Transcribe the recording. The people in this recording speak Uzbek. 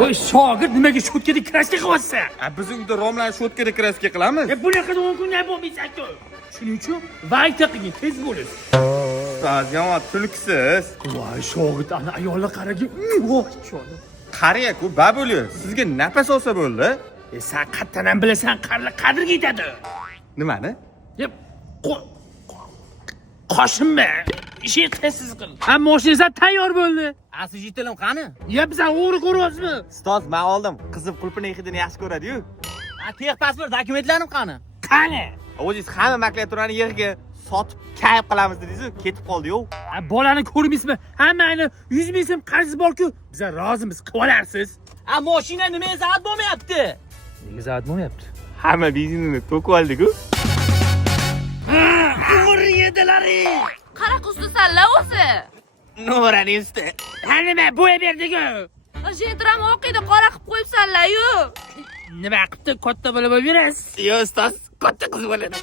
Voy shogird nimaga shotkada kraska qilyapsan? Biz uyda romlarni shotkada kraska qilamiz. Bunaqa 10 kundan bo'lmaysan-ku. Shuning uchun vayta qiling, tez bo'lasiz. Ustoz, yomon tulkisiz. Voy shogird, ana ayollar qaraga. Voy cho'ni. Qariya-ku, babuli. Sizga nafas olsa bo'ldi. Sen qattan ham bilasan, qarlar qadrga yetadi. Nimani? Yep. Qoshimma. Ishing tezsiz qil. Hamma mashinangizlar tayyor bo'ldi. Asijitilim qani? Ya biz o'g'ri ko'ryapsizmi? Ustoz, men oldim. Qizim qulpining hidini yaxshi ko'radi-yu. Tex pasport dokumentlarim qani? Qani? O'zingiz hamma makulaturani yig'iga sotib kayf qilamiz dedingiz-ku, ketib qoldi-yu. Bolani ko'rmaysizmi? Hammangni 100 ming so'm qarz bor-ku, biz rozimiz, qilib olarsiz. Mashina nima zavat bo'lmayapti? Nega zavat bo'lmayapti? Hamma benzinini to'kib oldik-ku. O'g'ri yedilaring. Qanaqa ustasanlar o'zi? No'rani usta. Ha nima bo'ya berdik-ku? Jentram oqida qora qilib qo'yibsanlar-yu. Nima qilibdi? Katta bo'lib yurasiz. Yo, ustoz, katta qiz bo'ladi.